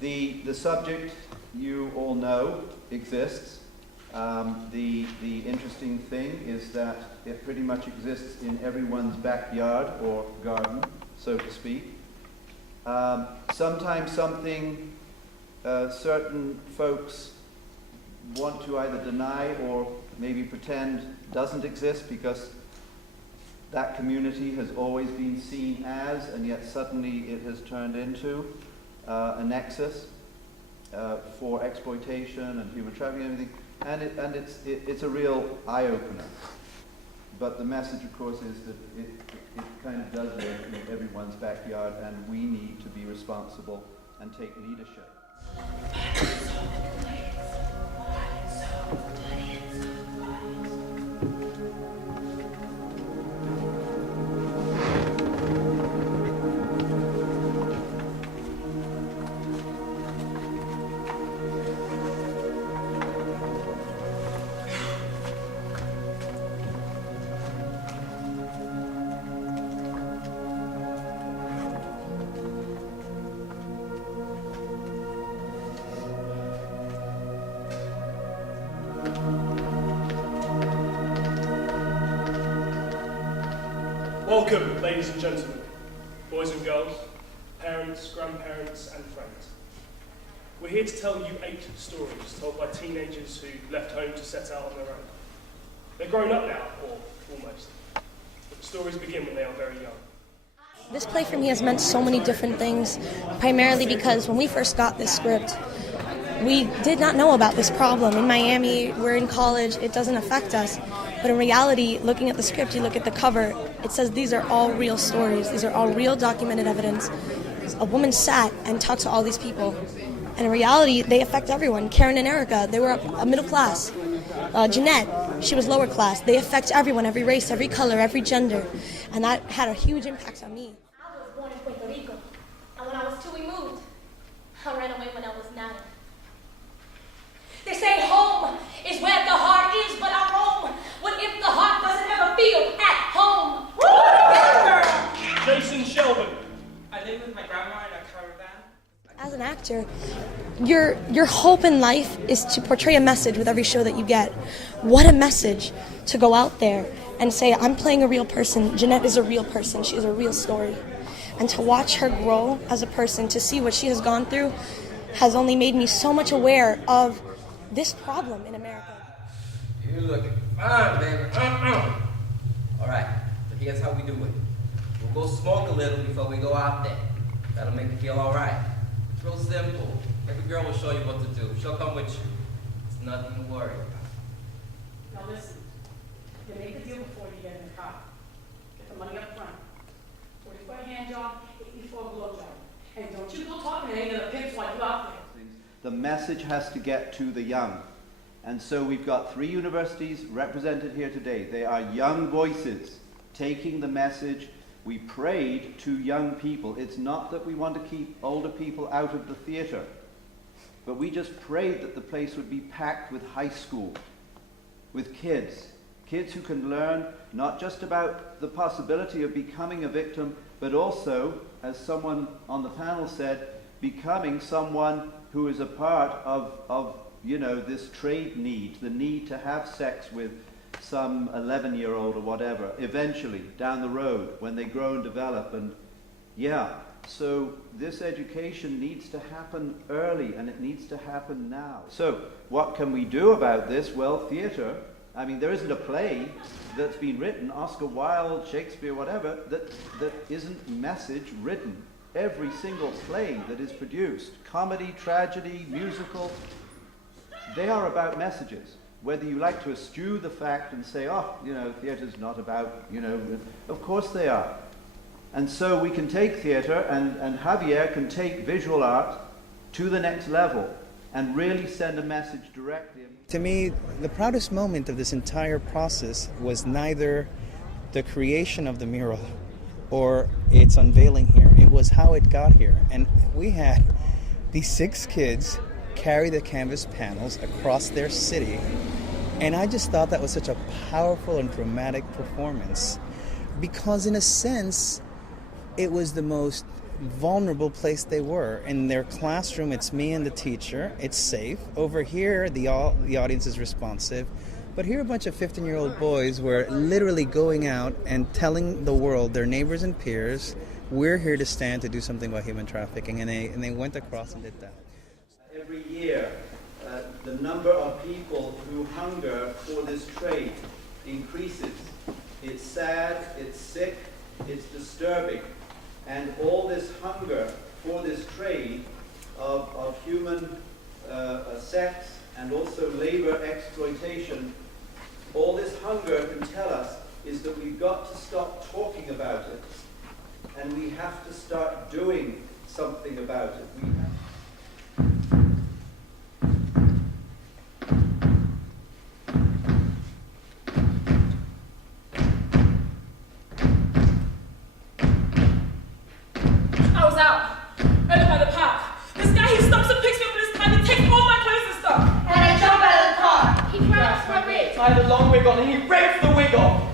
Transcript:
The subject you all know exists. The interesting thing is that it pretty much exists in everyone's backyard or garden, so to speak. Sometimes something certain folks want to either deny or maybe pretend doesn't exist because that community has always been seen as, and yet suddenly it has turned into a nexus for exploitation and human trafficking and everything, and it's a real eye-opener. But the message, of course, is that it kind of does live in everyone's backyard, and we need to be responsible and take leadership. Welcome, ladies and gentlemen, boys and girls, parents, grandparents, and friends. We're here to tell you 8 stories told by teenagers who left home to set out on their own. They're grown up now, or almost. But the stories begin when they are very young. This play for me has meant so many different things, primarily because when we first got this script, we did not know about this problem. In Miami, we're in college, it doesn't affect us. But in reality, looking at the script, you look at the cover, it says these are all real stories. These are all real documented evidence. A woman sat and talked to all these people. And in reality, they affect everyone. Karen and Erica, they were a middle class. Jeanette, she was lower class. They affect everyone, every race, every color, every gender. And that had a huge impact on me. I was born in Puerto Rico. And when I was 2, we moved. I ran away when I was 9. They say home is where the heart is, but I roam. What if the heart doesn't ever feel at home? Woo! Jason Shelby. I live with my grandma in a caravan. As an actor, your hope in life is to portray a message with every show that you get. What a message to go out there and say, I'm playing a real person. Jeanette is a real person. She is a real story. And to watch her grow as a person, to see what she has gone through, has only made me so much aware of this problem in America. You're looking fine, baby. All right, so here's how we do it. We'll go smoke a little before we go out there. That'll make you feel all right. It's real simple. Every girl will show you what to do. She'll come with you. It's nothing to worry about. Now listen, you make the deal before you get in the car. Get the money up front. 40 for a hand job, 80 for a blow job. And don't you go talking to any of the pimps while you're out there. The message has to get to the young. And so we've got 3 universities represented here today. They are young voices taking the message. We prayed to young people. It's not that we want to keep older people out of the theater, but we just prayed that the place would be packed with high school, with kids who can learn not just about the possibility of becoming a victim, but also, as someone on the panel said, becoming someone who is a part of this trade need, the need to have sex with some 11-year-old or whatever, eventually, down the road, when they grow and develop. And so this education needs to happen early, and it needs to happen now. So what can we do about this? Well, theater. I mean, there isn't a play that's been written, Oscar Wilde, Shakespeare, whatever, that isn't message written. Every single play that is produced, comedy, tragedy, musical, they are about messages. Whether you like to eschew the fact and say, theater's not about, of course they are. And so we can take theater, and Javier can take visual art to the next level and really send a message directly. To me, the proudest moment of this entire process was neither the creation of the mural or its unveiling here. It was how it got here. And we had these 6 kids carry the canvas panels across their city. And I just thought that was such a powerful and dramatic performance, because in a sense, it was the most vulnerable place they were. In their classroom, it's me and the teacher. It's safe. Over here, the audience is responsive. But here, a bunch of 15-year-old boys were literally going out and telling the world, their neighbors and peers, we're here to stand to do something about human trafficking. And they went across and did that. Every year, the number of people who hunger for this trade increases. It's sad, it's sick, it's disturbing. And all this hunger for this trade of human sex and also labor exploitation, all this hunger can tell us is that we've got to stop talking about it and we have to start doing something about it. I was out, early by the park. This guy, he stops and picks me up with his time and takes all my clothes and stuff. And I jump out of the car. He grabs my wig. I had a long wig on and he rips the wig off.